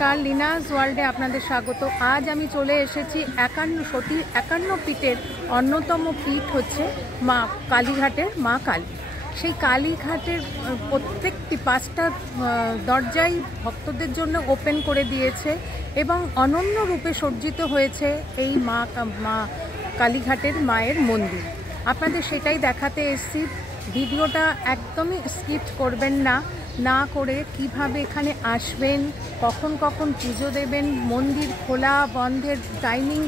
নমস্কার, লীনাস ওয়ার্ল্ডে আপনাদের স্বাগত। আজ আমি চলে এসেছি 51 পীঠের অন্যতম পীঠ হচ্ছে মা কালীঘাটের মা কালী। সেই কালীঘাটের প্রত্যেকটি 5টা দরজাই ভক্তদের জন্য ওপেন করে দিয়েছে এবং অনন্য রূপে সজ্জিত হয়েছে এই মা কালীঘাটের মায়ের মন্দির। আপনাদের সেটাই দেখাতে এসেছি। ভিডিওটা একদমই স্কিপ করবেন না করে কিভাবে এখানে আসবেন, কখন পুজো দেবেন, মন্দির খোলা বন্ধের টাইমিং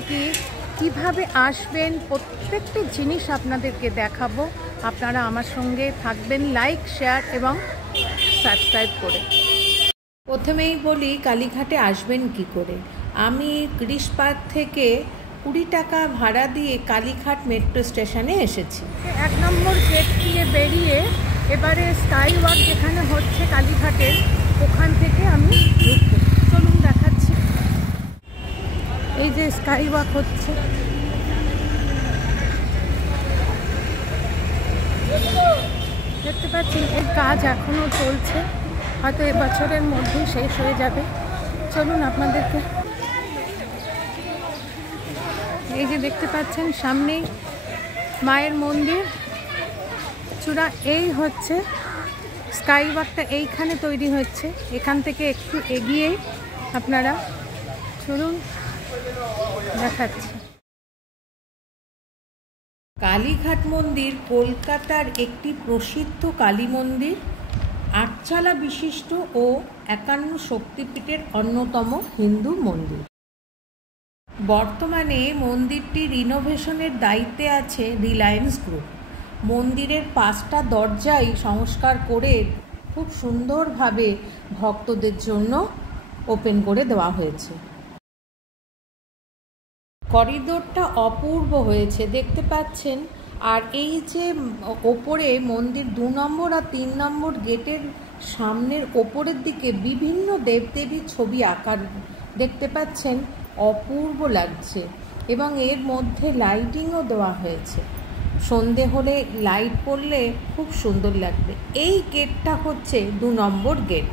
কিভাবে আসবেন, প্রত্যেকটি জিনিস আপনাদেরকে দেখাবো। আপনারা আমার সঙ্গে থাকবেন, লাইক শেয়ার এবং সাবস্ক্রাইব করে। প্রথমেই বলি কালীঘাটে আসবেন কি করে। আমি গ্রিস পার্ক থেকে 20 টাকা ভাড়া দিয়ে কালীঘাট মেট্রো স্টেশনে এসেছি। 1 নম্বর গেট দিয়ে বেরিয়ে এবারে স্কাই ওয়াক যেখানে হচ্ছে কালীঘাটের, ওখান থেকে আমি ঢুকবো। চলুন দেখাচ্ছি। এই যে স্কাই ওয়াক হচ্ছে, দেখতে পাচ্ছেন এর কাজ এখনও চলছে, হয়তো এবছরের মধ্যেই শেষ হয়ে যাবে। চলুন আপনাদেরকে, এই যে দেখতে পাচ্ছেন সামনেই মায়ের মন্দির চূড়া। এই হচ্ছে স্কাই ওয়াকটা, এইখানে তৈরি হচ্ছে। এখান থেকে একটু এগিয়েই আপনারা চলুন দেখাচ্ছি। কালীঘাট মন্দির কলকাতার একটি প্রসিদ্ধ কালী মন্দির, 8 বিশিষ্ট ও 51 শক্তিপীঠের অন্যতম হিন্দু মন্দির। বর্তমানে মন্দিরটি রিনোভেশনের দায়িত্বে আছে রিলায়েন্স গ্রুপ। মন্দিরের 5টা দরজাই সংস্কার করে খুব সুন্দরভাবে ভক্তদের জন্য ওপেন করে দেওয়া হয়েছে। করিডোরটা অপূর্ব হয়েছে, দেখতে পাচ্ছেন। আর এই যে ওপরে মন্দির 2 নম্বর আর 3 নম্বর গেটের সামনের ওপরের দিকে বিভিন্ন দেবদেবীর ছবি আঁকা দেখতে পাচ্ছেন, অপূর্ব লাগছে। এবং এর মধ্যে লাইটিংও দেওয়া হয়েছে, সন্ধে হলে লাইট পড়লে খুব সুন্দর লাগবে। এই গেটটা হচ্ছে 2 নম্বর গেট।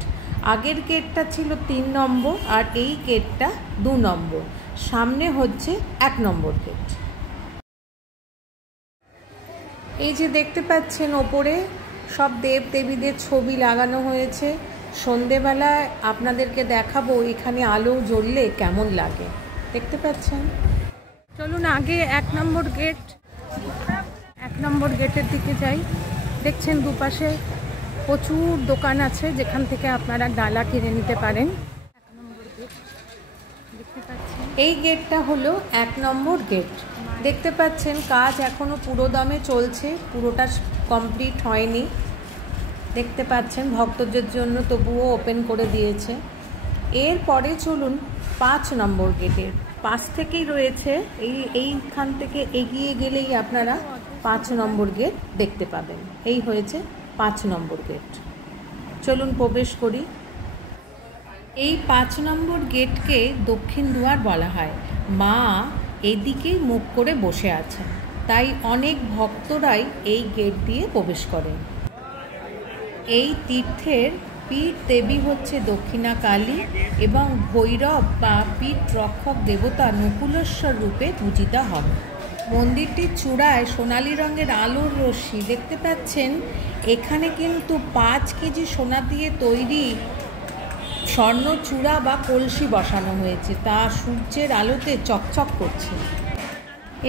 আগের গেটটা ছিল 3 নম্বর আর এই গেটটা 2 নম্বর। সামনে হচ্ছে 1 নম্বর গেট। এই যে দেখতে পাচ্ছেন ওপরে সব দেবদেবীদের ছবি লাগানো হয়েছে। সন্ধেবেলায় আপনাদেরকে দেখাবো এখানে আলো জ্বললে কেমন লাগে, দেখতে পাচ্ছেন। চলুন আগে 1 নম্বর গেটের দিকে যাই। দেখছেন দুপাশে প্রচুর দোকান আছে যেখান থেকে আপনারা ডালা কিনে নিতে পারেন। 1 নম্বর গেট দেখতে পাচ্ছেন। এই গেটটা হলো 1 নম্বর গেট। দেখতে পাচ্ছেন কাজ এখনো পুরো দমে চলছে, পুরোটা কমপ্লিট হয়নি। দেখতে পাচ্ছেন ভক্তদের জন্য তবুও ওপেন করে দিয়েছে। এরপরে চলুন 5 নম্বর গেটের পাশ থেকেই রয়েছে, এইখান থেকে এগিয়ে গেলেই আপনারা 5 নম্বর গেট দেখতে পাবেন। এই হয়েছে 5 নম্বর গেট। চলুন প্রবেশ করি। এই 5 নম্বর গেটকে দক্ষিণ দুয়ার বলা হয়। মা এদিকেই মুখ করে বসে আছেন, তাই অনেক ভক্তরাই এই গেট দিয়ে প্রবেশ করেন। এই তীর্থের পীঠ দেবী হচ্ছে দক্ষিণা কালী এবং ভৈরব বা পীঠ রক্ষক দেবতা নকুলেশ্বর রূপে পূজিতা হন। মন্দিরটির চূড়ায় সোনালী রঙের আলোর রশ্মি দেখতে পাচ্ছেন। এখানে কিন্তু 5 কেজি সোনা দিয়ে তৈরি স্বর্ণ চূড়া বা কলসি বসানো হয়েছে, তা সূর্যের আলোতে চকচক করছে।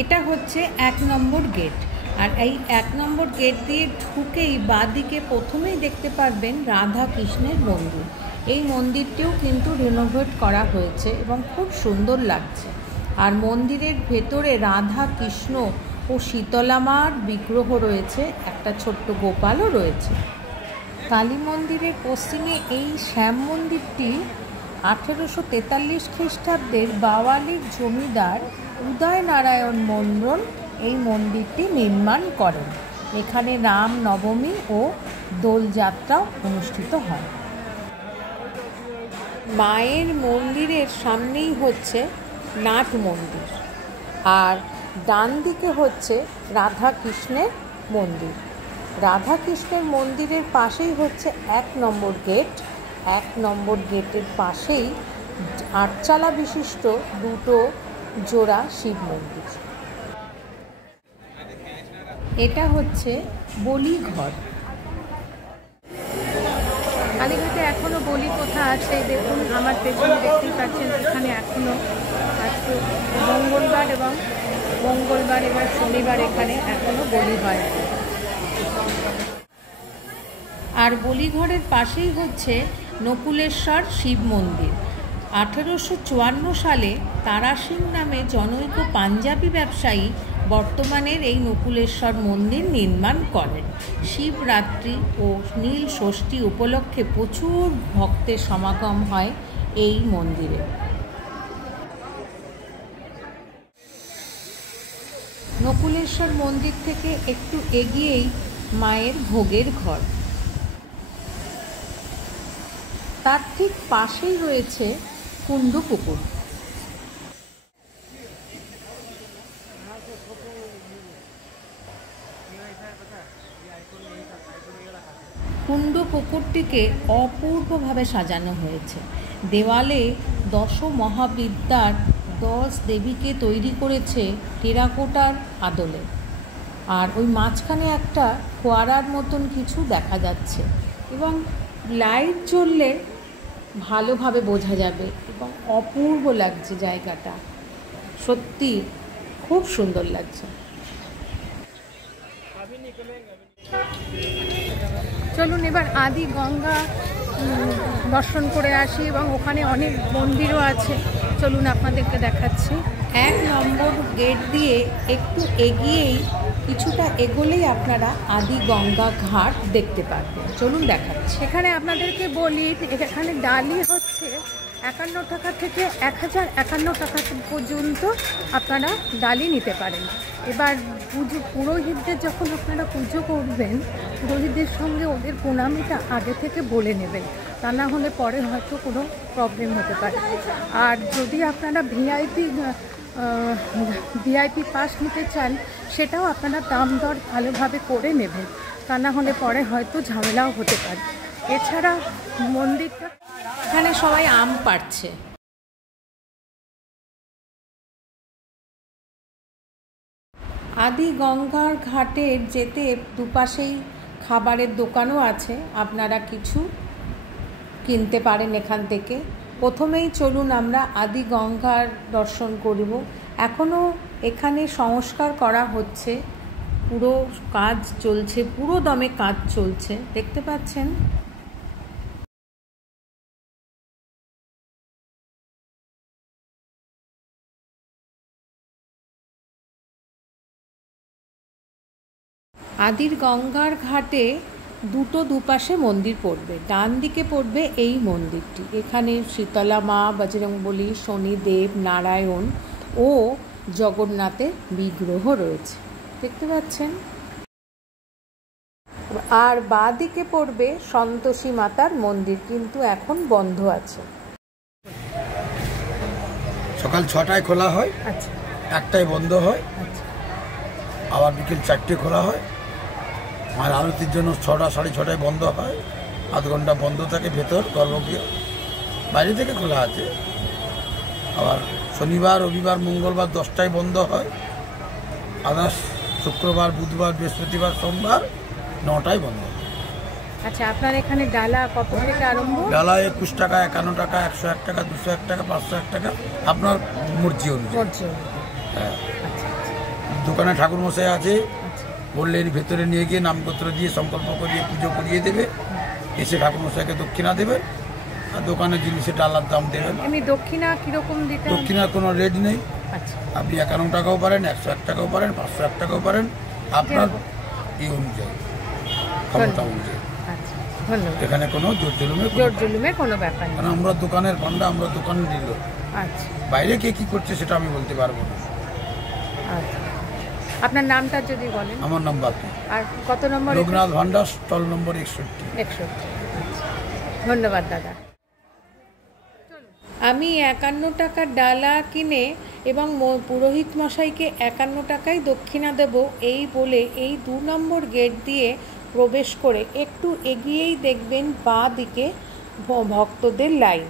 এটা হচ্ছে 1 নম্বর গেট। আর এই 1 নম্বর গেট দিয়ে ঢুকেই বাঁদিকে প্রথমেই দেখতে পারবেন রাধা কৃষ্ণের মন্দির। এই মন্দিরটিও কিন্তু রিনোভেট করা হয়েছে এবং খুব সুন্দর লাগছে। আর মন্দিরের ভেতরে রাধা কৃষ্ণ ও শীতলা মার বিগ্রহ রয়েছে, একটা ছোট্ট গোপালও রয়েছে। কালী মন্দিরের পশ্চিমে এই শ্যাম মন্দিরটি 1843 খ্রিস্টাব্দের বাওয়ালির জমিদার উদয় নারায়ণ মন্ডল এই মন্দিরটি নির্মাণ করেন। এখানে রাম নবমী ও দোলযাত্রাও অনুষ্ঠিত হয়। মায়ের মন্দিরের সামনেই হচ্ছে নাট মন্দির আর ডান দিকে হচ্ছে রাধা কৃষ্ণের মন্দির। রাধা কৃষ্ণের মন্দিরের পাশেই হচ্ছে 1 নম্বর গেট। 1 নম্বর গেটের পাশেই আটচালা বিশিষ্ট দুটো জোড়া শিব মন্দির। এটা হচ্ছে বলিঘর। কালীঘাটে এখনো বলি কোথা আছে দেখুন, আমার পেছনে দেখতেই পাচ্ছেন এখানে এখনো মঙ্গলবার এবং শনিবার এখানে এখনো বলি হয়। আর বলিঘরের পাশেই হচ্ছে নকুলেশ্বর শিব মন্দির। 1854 সালে তারা সিং নামে জনৈক পাঞ্জাবি ব্যবসায়ী বর্তমানের এই নকুলেশ্বর মন্দির নির্মাণ করেন। শিবরাত্রি ও নীল ষষ্ঠী উপলক্ষে প্রচুর ভক্তের সমাগম হয় এই মন্দিরে। নকুলেশ্বর মন্দির থেকে একটু এগিয়েই মায়ের ভোগের ঘর, তার ঠিক পাশেই রয়েছে কুণ্ডু পুকুর। কুণ্ডু পুকুরটিকে অপূর্বভাবে সাজানো হয়েছে। দেওয়ালে দশ মহাবিদ্যার 10 দেবীকে তৈরি করেছে টেরাকোটার আদলে। আর ওই মাঝখানে একটা ফোয়ারার মতন কিছু দেখা যাচ্ছে এবং লাইট জ্বললে ভালোভাবে বোঝা যাবে এবং অপূর্ব লাগছে জায়গাটা, সত্যি খুব সুন্দর লাগছে। চলুন এবার আদি গঙ্গা দর্শন করে আসি এবং ওখানে অনেক মন্দিরও আছে, চলুন আপনাদেরকে দেখাচ্ছি। 1 নম্বর গেট দিয়ে একটু এগিয়েই কিছুটা এগোলেই আপনারা আদি গঙ্গা ঘাট দেখতে পারবেন, চলুন দেখাচ্ছি। এখানে আপনাদেরকে বলি এখানে ডালি হচ্ছে 51 টাকা থেকে 1051 টাকা পর্যন্ত আপনারা ডালি নিতে পারেন। এবার পুরোহিতদের যখন আপনারা পুজো করবেন, পুরোহিতদের সঙ্গে ওদের প্রণামীটা আগে থেকে বলে নেবেন, তা না হলে পরে হয়তো কোনো প্রবলেম হতে পারে। আর যদি আপনারা ভিআইপি পাস নিতে চান, সেটাও আপনারা দাম দর ভালোভাবে করে নেবেন, তা না হলে পরে হয়তো ঝামেলাও হতে পারে। এছাড়া মন্দিরটা, এখানে সবাই আম পাড়ছে। আদি গঙ্গার ঘাটের যেতে দুপাশেই খাবারের দোকানও আছে, আপনারা কিছু কিনতে পারেন এখান থেকে। প্রথমেই চলুন আমরা আদি গঙ্গার দর্শন করব। এখনও এখানে সংস্কার করা হচ্ছে, পুরো কাজ চলছে, পুরো দমে কাজ চলছে, দেখতে পাচ্ছেন। আদির গঙ্গার ঘাটে দুপাশে মন্দির পড়বে। ডান দিকে পড়বে এই মন্দিরটি, এখানে শীতলা মা, বজরংবলী, শনিদেব, নারায়ণ ও জগন্নাথের বিগ্রহ রয়েছে, দেখতে পাচ্ছেন। আর বাঁ দিকে পড়বে সন্তোষী মাতার মন্দির, কিন্তু এখন বন্ধ আছে। সকাল 6টায় খোলা হয়, আচ্ছা, 1টায় বন্ধ হয়, আচ্ছা, আবার বিকেল 4টে খোলা হয়। আর আরতির জন্য 6টা 6:30 বন্ধ হয়, আধ ঘন্টা বন্ধ থাকে ভেতর গর্ভগৃহ, বাইরে থেকে খোলা আছে। আবার শনিবার, রবিবার, মঙ্গলবার 10টায় বন্ধ হয়। আদার্স শুক্রবার, বুধবার, বৃহস্পতিবার, সোমবার 9টায় বন্ধ হয়। আচ্ছা, আপনার এখানে ডালা কত থেকে আরম্ভ? ডালা 21 টাকা, 51 টাকা, 101 টাকা, 201 টাকা, 501 টাকা, আপনার মর্জি অনুযায়ী। হ্যাঁ, দোকানে ঠাকুরমশাই আছে, বললেন ভেতরে নিয়ে গিয়ে নামপত্র দিয়ে সংকল্প করিয়ে পুজো করিয়ে দেবে, এসে ঠাকুরমশাইকে দক্ষিণা দেবেন আর দোকানের জিনিসে ডালার দাম দেবেন। এমনি দক্ষিণা কিরকম দিতে? দক্ষিণার কোনো রেট নেই। আচ্ছা, আপনি 51 টাকাও পারেন, 101 টাকাও পারেন, 501 টাকাও পারেন, আপনার এই অনুযায়ী, ক্ষমতা অনুযায়ী। আচ্ছা, ধন্যবাদ। এখানে কোনো জোর জুলুমের কোনো ব্যাপার নেই, কারণ আমরা দোকানের পান্ডা, আমরা দোকানে নিল। আচ্ছা, বাইরে কে কি করছে সেটা আমি বলতে পারবো না। আচ্ছা, আপনার নামটা যদি বলেন। আমার নাম বাপি। আর কত নম্বর? লোকনাথ ভান্ডার, স্টল নম্বর 61। আচ্ছা, ধন্যবাদ দাদা। আমি 51 টাকার ডালা কিনে এবং পুরোহিত মশাইকে 51 টাকায় দক্ষিণা দেব এই বলে এই 2 নম্বর গেট দিয়ে প্রবেশ করে একটু এগিয়েই দেখবেন বাঁ দিকে ভক্তদের লাইন।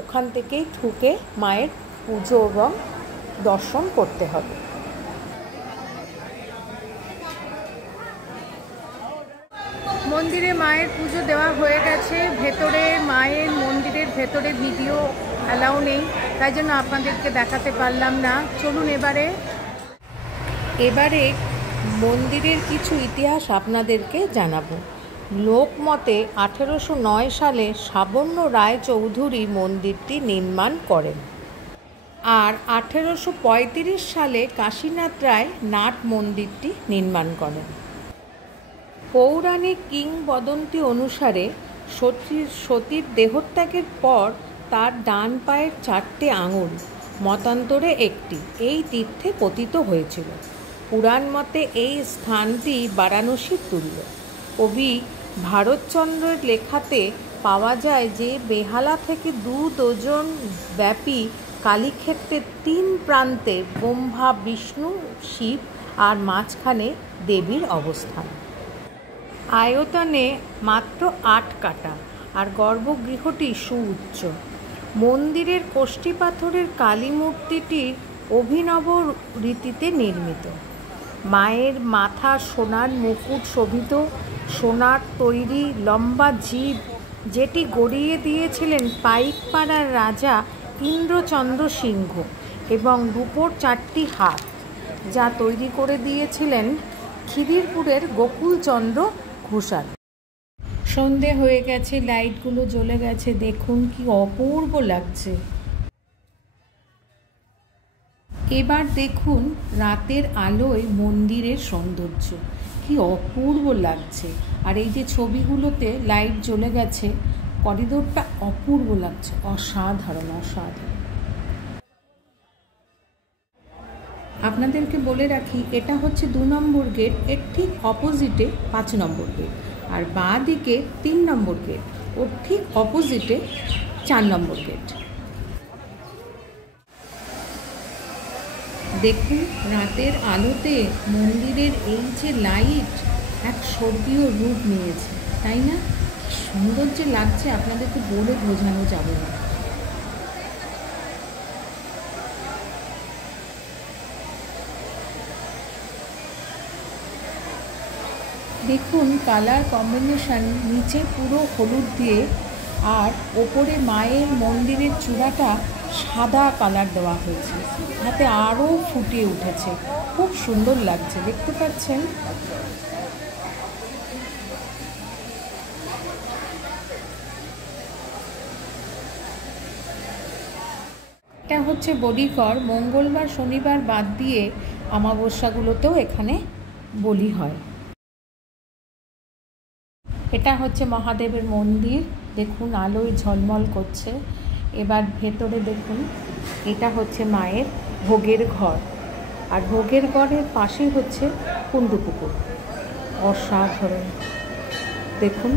ওখান থেকেই ঢুকে মায়ের পুজো এবং দর্শন করতে হবে। মন্দিরে মায়ের পুজো দেওয়া হয়ে গেছে। ভেতরে মায়ের মন্দিরের ভেতরে ভিডিও অ্যালাউ নেই, তাই জন্য আপনাদেরকে দেখাতে পারলাম না। চলুন এবারে মন্দিরের কিছু ইতিহাস আপনাদেরকে জানাবো। লোকমতে 1809 সালে সাবর্ণ রায় চৌধুরী মন্দিরটি নির্মাণ করেন, আর 1835 সালে কাশীনাথ রায় নাট মন্দিরটি নির্মাণ করেন। পৌরাণিক কিংবদন্তি অনুসারে সতীর দেহত্যাগের পর তার ডান পায়ের 4টে আঙুল, মতান্তরে একটি, এই তীর্থে পতিত হয়েছিল। পুরাণ মতে এই স্থানটি বারাণসীর তুল্য। কবি ভারতচন্দ্রের লেখাতে পাওয়া যায় যে বেহালা থেকে 2 যোজন ব্যাপী কালীক্ষেত্রের 3 প্রান্তে ব্রহ্মা, বিষ্ণু, শিব আর মাঝখানে দেবীর অবস্থান। আয়তনে মাত্র 8 কাঠা, আর গর্ভগৃহটি সুউচ্চ। মন্দিরের কোষ্ঠী পাথরের কালী মূর্তিটি অভিনব রীতিতে নির্মিত। মায়ের মাথা সোনার মুকুট শোভিত, সোনার তৈরি লম্বা জিভ, যেটি গড়িয়ে দিয়েছিলেন পাইকপাড়ার রাজা ইন্দ্রচন্দ্র সিংহ, এবং রূপোর 4টি হাত, যা তৈরি করে দিয়েছিলেন খিদিরপুরের গোকুলচন্দ্র ঘোষাল। সন্ধে হয়ে গেছে, লাইটগুলো জ্বলে গেছে, দেখুন কি অপূর্ব লাগছে। এবার দেখুন রাতের আলোয় মন্দিরের সৌন্দর্য, কি অপূর্ব লাগছে। আর এই যে ছবিগুলোতে লাইট জ্বলে গেছে, করিডোরটা অপূর্ব লাগছে, অসাধারণ অসাধারণ। আপনাদেরকে বলে রাখি, এটা হচ্ছে 2 নম্বর গেট, এর ঠিক অপোজিটে 5 নম্বর গেট, আর বাঁ দিকে 3 নম্বর গেট, ওর ঠিক অপোজিটে 4 নম্বর গেট। দেখুন রাতের আলোতে মন্দিরের এই যে লাইট এক স্বর্গীয় রূপ নিয়েছে, তাই না? সুন্দর যে লাগছে, আপনাদেরকে বলে বোঝানো যাবে না। দেখুন কালার কম্বিনেশন, নিচে পুরো হলুদ দিয়ে আর ওপরে মায়ের মন্দিরের চূড়াটা সাদা কালার দেওয়া হয়েছে, যাতে আরও ফুটে উঠেছে, খুব সুন্দর লাগছে, দেখতে পাচ্ছেন। এটা হচ্ছে বলিঘর। মঙ্গলবার শনিবার বাদ দিয়ে অমাবস্যাগুলোতেও এখানে বলি হয়। এটা হচ্ছে মহাদেবের মন্দির, দেখুন আলোয় ঝলমল করছে। এবার ভেতরে দেখুন, এটা হচ্ছে মায়ের ভোগের ঘর, আর ভোগের ঘরের পাশেই হচ্ছে কুণ্ডু পুকুর, অসাধারণ দেখুন।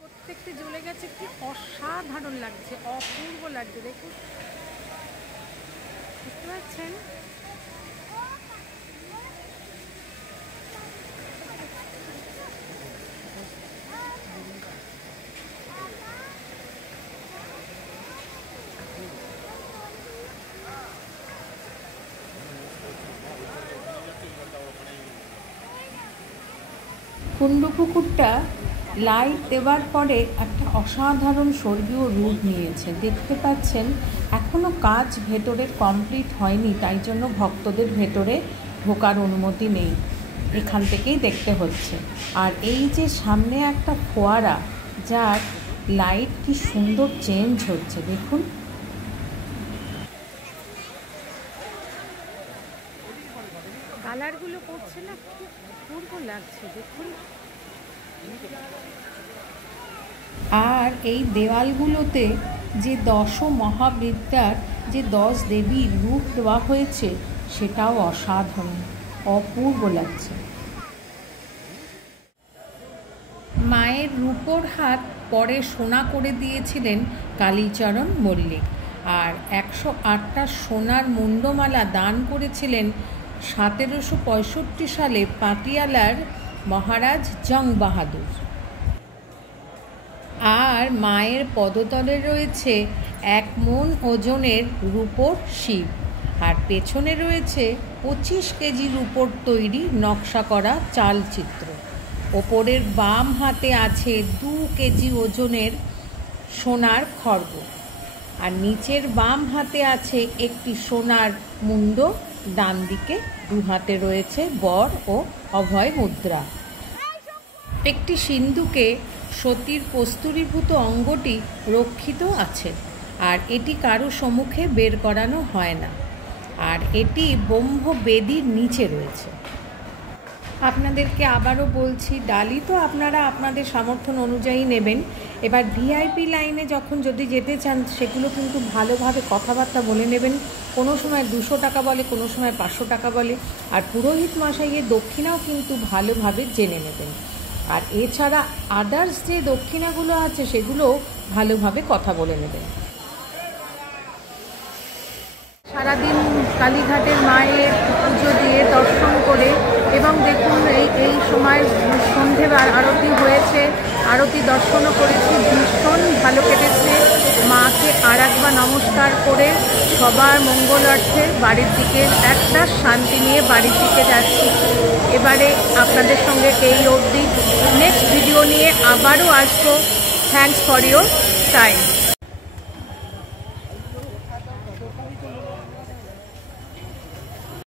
প্রত্যেকটি জ্বলে গেছে, কি অসাধারণ লাগছে, অপূর্ব লাগছে, দেখুন, বুঝতে পারছেন? কুণ্ডু পুকুরটা লাইট দেওয়ার পরে একটা অসাধারণ স্বর্গীয় রূপ নিয়েছে, দেখতে পাচ্ছেন। এখনও কাজ ভেতরে কমপ্লিট হয়নি, তাই জন্য ভক্তদের ভেতরে ঢোকার অনুমতি নেই, এখান থেকেই দেখতে হচ্ছে। আর এই যে সামনে একটা ফোয়ারা, যার লাইট কি সুন্দর চেঞ্জ হচ্ছে, দেখুন। কালারগুলো করছে না, খুব অপূর্ব লাগছে, দেখুন। আর এই দেওয়ালগুলোতে যে 10 মহাবিদ্যার যে 10 দেবীর রূপ দেওয়া হয়েছে, সেটাও অসাধারণ, অপূর্ব লাগছে। মায়ের রূপোর হাত পরে সোনা করে দিয়েছিলেন কালীচরণ মল্লিক। আর 108টা সোনার মুন্ডমালা দান করেছিলেন 1765 সালে পাতিয়ালার মহারাজ জং বাহাদুর। আর মায়ের পদতলে রয়েছে 1 মণ ওজনের রূপোর শিব, আর পেছনে রয়েছে 25 কেজি রূপোর তৈরি নকশা করা চালচিত্র। ওপরের বাম হাতে আছে 2 কেজি ওজনের সোনার খড়গ, আর নিচের বাম হাতে আছে একটি সোনার মুন্ড, ডান দিকে 2 হাতে রয়েছে বর ও অভয় মুদ্রা। একটি সিন্ধুকে সতীর কস্তুরীভূত অঙ্গটি রক্ষিত আছে, আর এটি কারো সম্মুখে বের করানো হয় না, আর এটি ব্রহ্মবেদীর নিচে রয়েছে। আপনাদেরকে আবারও বলছি, ডালি তো আপনারা আপনাদের সামর্থ্য অনুযায়ী নেবেন। এবার ভিআইপি লাইনে যখন যদি যেতে চান, সেগুলো কিন্তু ভালোভাবে কথাবার্তা বলে নেবেন। কোনো সময় 200 টাকা বলে, কোনো সময় 500 টাকা বলে। আর পুরোহিত মশাইয়ের দক্ষিণাও কিন্তু ভালোভাবে জেনে নেবেন। আর এছাড়া আদার্স যে দক্ষিণাগুলো আছে সেগুলো ভালোভাবে কথা বলে নেবেন। সারাদিন কালীঘাটের মায়ের পুজো দিয়ে দর্শন করে, এবং দেখুন এই সময় সন্ধেবার আরতি হয়েছে, আরতি দর্শনও করেছি, ভীষণ ভালো কেটেছে। মাকে আরেকবার নমস্কার করে সবার মঙ্গলার্থে বাড়ির দিকে একটা শান্তি নিয়ে বাড়ির দিকে যাচ্ছি। এবারে আপনাদের সঙ্গে এই অবধি, নেক্সট ভিডিও নিয়ে আবারও আসবো। Thanks for your time.